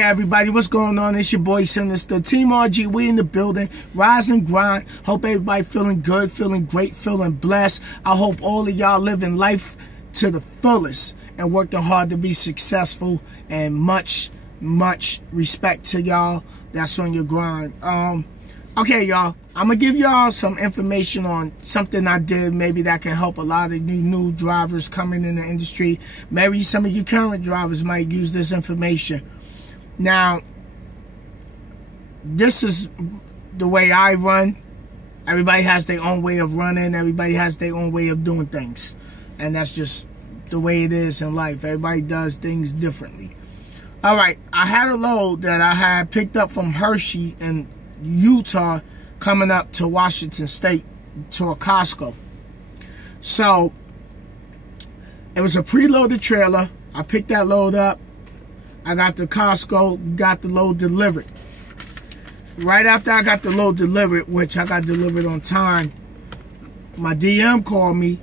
Hey everybody, what's going on? It's your boy Sinister, Team RG, we in the building, rise and grind. Hope everybody feeling good, feeling great, feeling blessed. I hope all of y'all living life to the fullest and working hard to be successful, and much respect to y'all that's on your grind. Okay y'all, I'm gonna give y'all some information on something I did, maybe that can help a lot of new drivers coming in the industry. Maybe some of you current drivers might use this information. Now, this is the way I run. Everybody has their own way of running. Everybody has their own way of doing things. And that's just the way it is in life. Everybody does things differently. All right, I had a load that I had picked up from Hershey in Utah coming up to Washington State to a Costco. So, it was a preloaded trailer. I picked that load up. I got to Costco, got the load delivered. Right after I got the load delivered, which I got delivered on time, my DM called me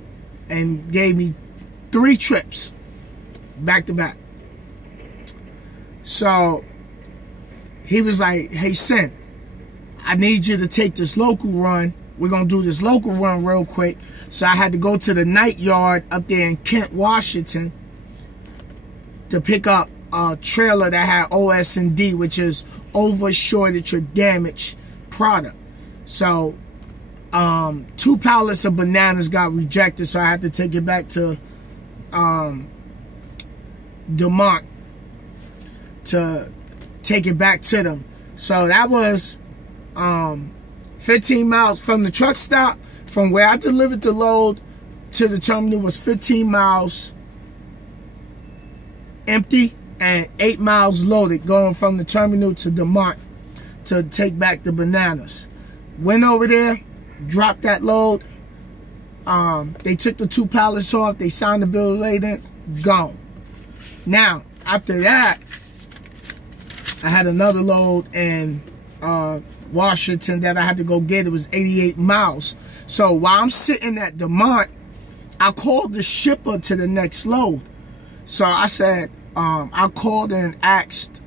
and gave me 3 trips back to back. So he was like, hey Sin, I need you to take this local run. We're going to do this local run real quick. So I had to go to the night yard up there in Kent, Washington to pick up a trailer that had OS&D, which is over shortage or damaged product. So 2 pallets of bananas got rejected, so I had to take it back to Demont to take it back to them. So that was 15 miles from the truck stop. From where I delivered the load to the terminal was 15 miles empty and 8 miles loaded, going from the terminal to Demont to take back the bananas. Went over there, dropped that load. They took the 2 pallets off. They signed the bill of lading. Gone. Now, after that, I had another load in Washington that I had to go get. It was 88 miles. So while I'm sitting at Demont, I called the shipper to the next load. So I said, I called and asked,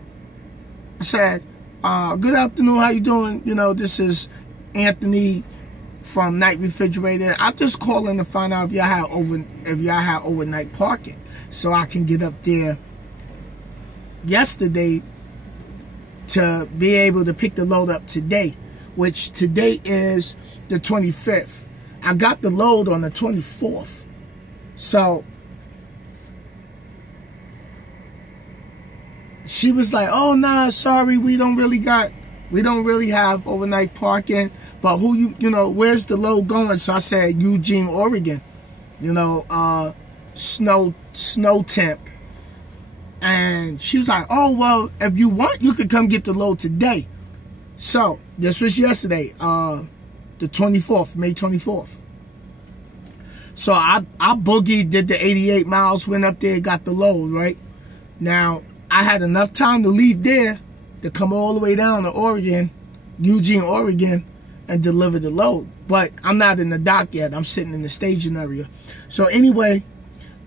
I said, good afternoon, how you doing? You know, this is Anthony from Night Refrigerated. I'm just calling to find out if y'all had overnight parking, so I can get up there yesterday to be able to pick the load up today, which today is the 25th. I got the load on the 24th. So she was like, oh nah, sorry, we don't really have overnight parking, but you know, where's the load going? So I said Eugene, Oregon, you know, snow temp. And she was like, oh well, if you want, you could come get the load today. So this was yesterday, the 24th, May 24th. So I boogied, did the 88 miles, went up there, got the load, right? Now I had enough time to leave there to come all the way down to Oregon, Eugene, Oregon, and deliver the load. But I'm not in the dock yet. I'm sitting in the staging area. So anyway,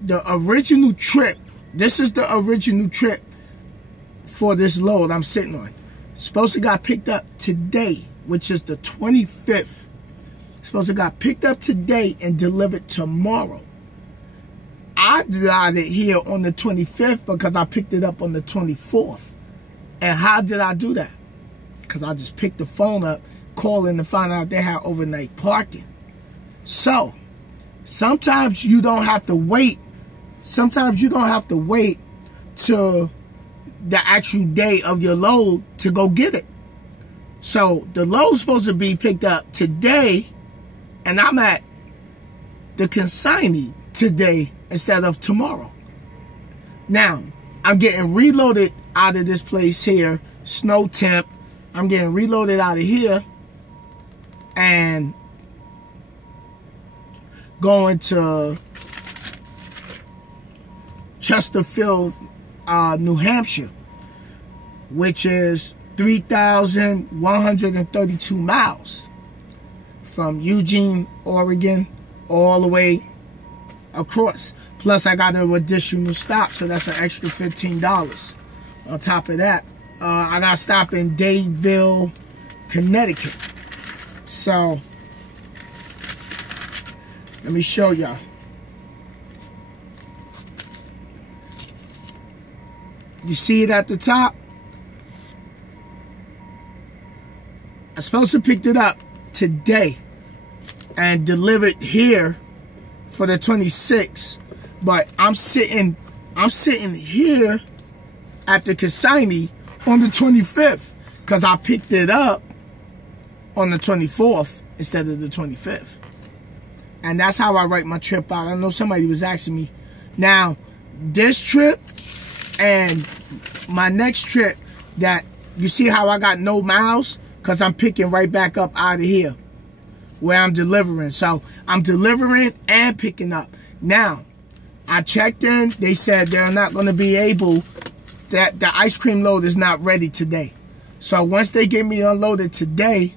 the original trip, this is the original trip for this load I'm sitting on. Supposed to got picked up today, which is the 25th. Supposed to got picked up today and delivered tomorrow. I got it here on the 25th because I picked it up on the 24th. And how did I do that? Because I just picked the phone up, calling to find out they had overnight parking. So, sometimes you don't have to wait. Sometimes you don't have to wait till the actual day of your load to go get it. So, the load's supposed to be picked up today, and I'm at the consignee today instead of tomorrow. Now, I'm getting reloaded out of this place here, snow temp. I'm getting reloaded out of here and going to Chesterfield, New Hampshire, which is 3,132 miles from Eugene, Oregon, all the way across. Plus, I got an additional stop, so that's an extra $15. On top of that, I got to stop in Dadeville, Connecticut. So, let me show y'all. You see it at the top? I'm supposed to pick it up today and deliver it here for the 26th. But I'm sitting here at the consignee on the 25th because I picked it up on the 24th instead of the 25th. And that's how I write my trip out. I know somebody was asking me. Now, this trip and my next trip, that you see how I got no miles? Because I'm picking right back up out of here where I'm delivering. So I'm delivering and picking up. Now, I checked in. They said they're not going to be able, that the ice cream load is not ready today. So once they get me unloaded today,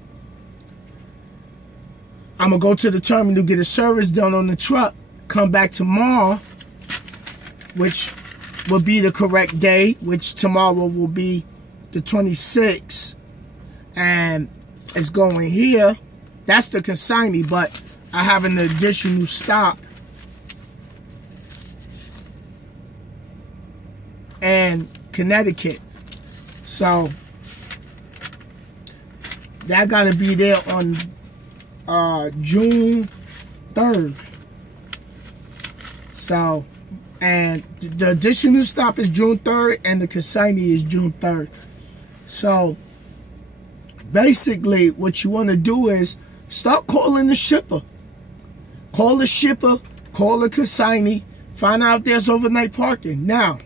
I'm going to go to the terminal, get a service done on the truck, come back tomorrow, which will be the correct day, which tomorrow will be the 26th. And it's going here. That's the consignee, but I have an additional stop. And Connecticut. So that got to be there on June 3rd. So, and the additional stop is June 3rd and the consignee is June 3rd. So basically, what you want to do is start calling the shipper. Call the shipper, call the consignee, find out if there's overnight parking. Now,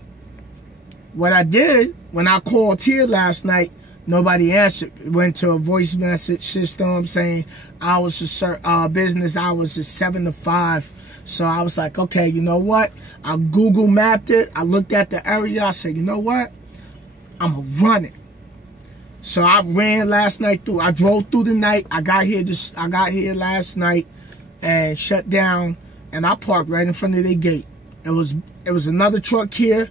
what I did, when I called here last night, nobody answered. It went to a voice message system saying business hours is 7 to 5. So I was like, okay, you know what? I Google mapped it. I looked at the area. I said, you know what? I'm going to run it. So I ran last night through. I drove through the night. I got here last night and shut down, and I parked right in front of their gate. It was another truck here,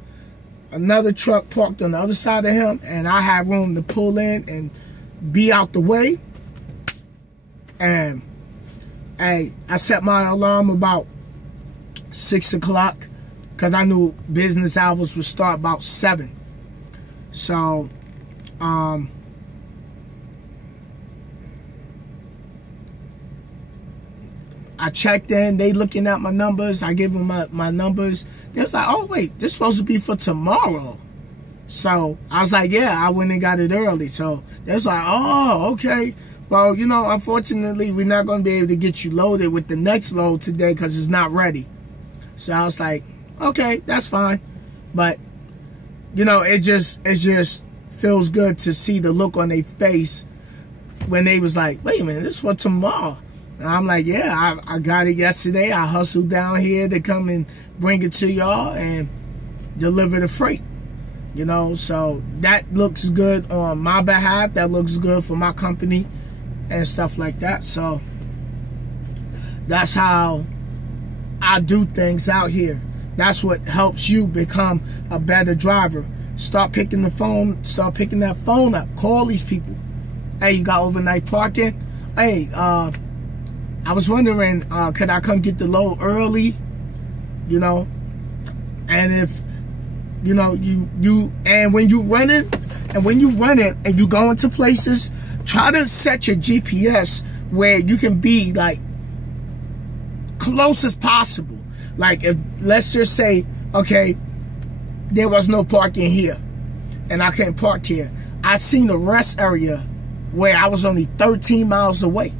another truck parked on the other side of him, and I had room to pull in and be out the way. And hey, I set my alarm about 6 o'clock because I knew business hours would start about 7. So I checked in. They looking at my numbers. I gave them my numbers. They was like, oh, wait, this is supposed to be for tomorrow. So I was like, yeah, I went and got it early. So they was like, oh, okay. Well, you know, unfortunately, we're not going to be able to get you loaded with the next load today because it's not ready. So I was like, okay, that's fine. But, you know, it just feels good to see the look on their face when they was like, wait a minute, this is for tomorrow. And I'm like, yeah, I got it yesterday. I hustled down here to come and bring it to y'all and deliver the freight. You know, so that looks good on my behalf. That looks good for my company and stuff like that. So that's how I do things out here. That's what helps you become a better driver. Start picking the phone. Start picking that phone up. Call these people. Hey, you got overnight parking? Hey, I was wondering, could I come get the load early? You know, and if, you know, and when you run it, and you go into places, try to set your GPS where you can be like close as possible. Like, if, let's just say, okay, there was no parking here, and I can't park here. I seen a rest area where I was only 13 miles away.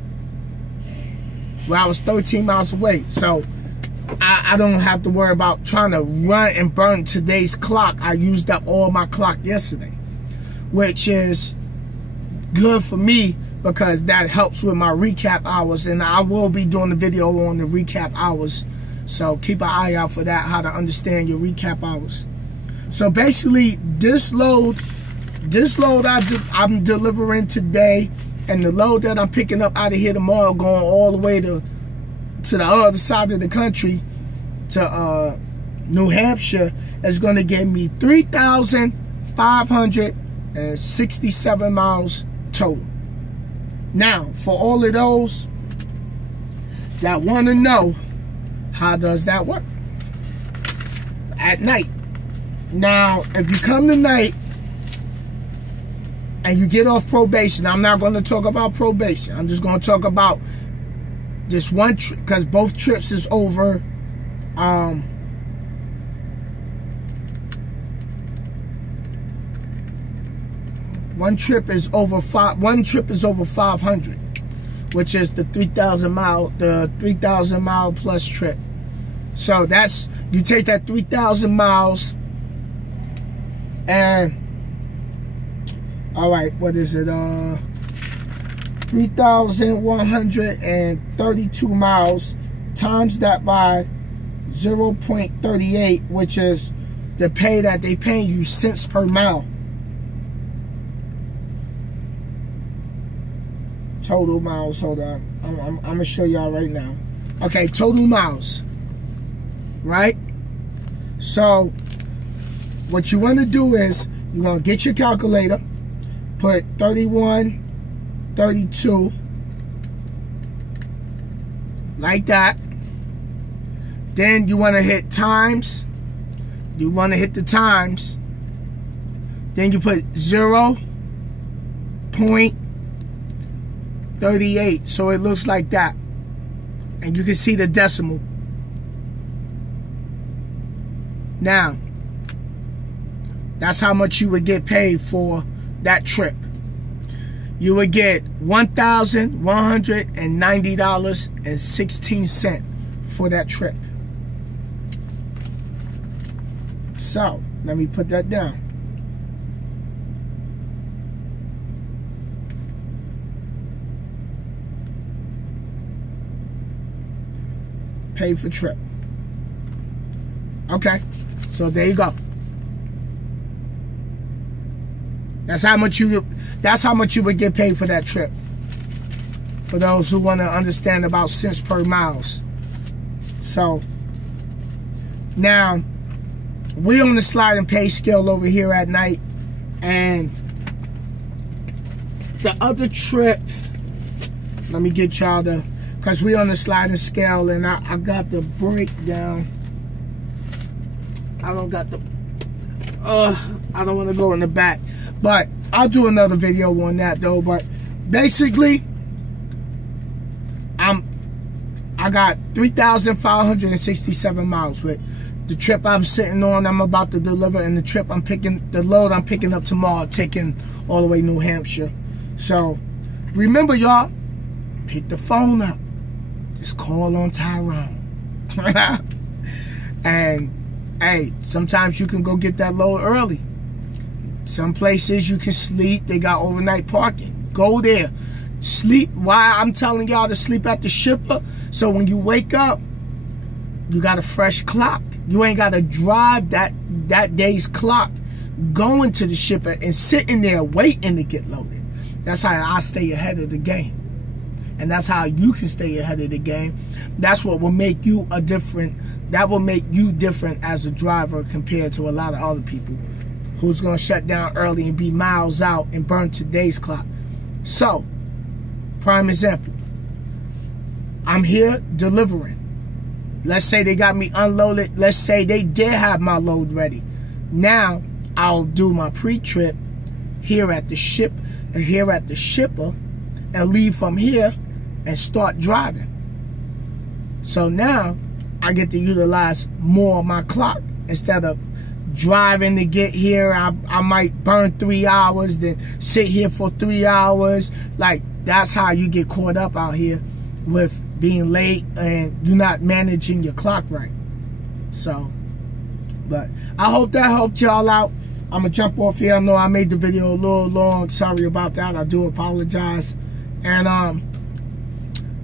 So I don't have to worry about trying to run and burn today's clock. I used up all my clock yesterday, which is good for me because that helps with my recap hours, and I will be doing a video on the recap hours. So keep an eye out for that, how to understand your recap hours. So basically, this load I'm delivering today, and the load that I'm picking up out of here tomorrow, going all the way to the other side of the country, to New Hampshire, is going to give me 3,500 and 67 miles total. Now, for all of those that want to know, how does that work? At night. Now, if you come tonight and you get off probation, I'm not going to talk about probation. I'm just going to talk about this one trip, because both trips is over. One trip is over 500, which is the 3,000 mile plus trip. So that's, you take that 3,000 miles and, all right, what is it? 3,132 miles, times that by 0.38, which is the pay that they pay you cents per mile. Total miles, hold on. I'm gonna show y'all right now. Okay, total miles, right? So what you want to do is you're gonna get your calculator, put 3132 like that. Then you want to hit times. You want to hit the times. Then you put 0.38, so it looks like that, and you can see the decimal. Now, that's how much you would get paid for that trip. You would get $1,190.16 for that trip. So, let me put that down. Pay for trip. Okay, so there you go. That's how much you would get paid for that trip. For those who want to understand about cents per miles. So now we on the slide and pay scale over here at night, and the other trip, let me get y'all the, because we on the sliding scale, and I got the breakdown. I don't got the, I don't want to go in the back, but I'll do another video on that though. But basically, I got 3,567 miles with the trip I'm sitting on. I'm about to deliver, and the load I'm picking up tomorrow, taking all the way to New Hampshire. So remember, y'all, pick the phone up. Just call on Tyrone. And hey, sometimes you can go get that load early. Some places you can sleep. They got overnight parking. Go there. Sleep. Why I'm telling y'all to sleep at the shipper? So when you wake up, you got a fresh clock. You ain't got to drive that day's clock going to the shipper and sitting there waiting to get loaded. That's how I stay ahead of the game. And that's how you can stay ahead of the game. That's what will make you that will make you different as a driver compared to a lot of other people who's going to shut down early and be miles out and burn today's clock. So, prime example, I'm here delivering. Let's say they got me unloaded. Let's say they did have my load ready. Now, I'll do my pre-trip here at the shipper and leave from here and start driving. So now I get to utilize more of my clock. Instead of driving to get here, I might burn 3 hours, then sit here for 3 hours. Like, that's how you get caught up out here with being late and you're not managing your clock right. So, but I hope that helped y'all out. I'm gonna jump off here. I know I made the video a little long. Sorry about that. I do apologize. And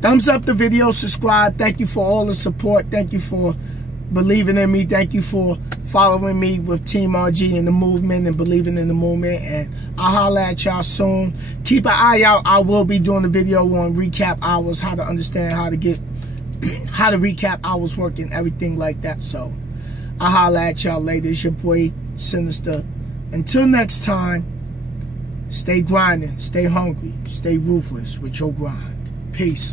thumbs up the video, subscribe. Thank you for all the support. Thank you for believing in me. Thank you for following me with Team RG and the movement and believing in the movement. And I'll holler at y'all soon. Keep an eye out. I will be doing a video on recap hours, how to understand how to recap hours work and everything like that. So I'll holler at y'all later. It's your boy Sinister. Until next time, Stay grinding, stay hungry, stay ruthless with your grind. Peace.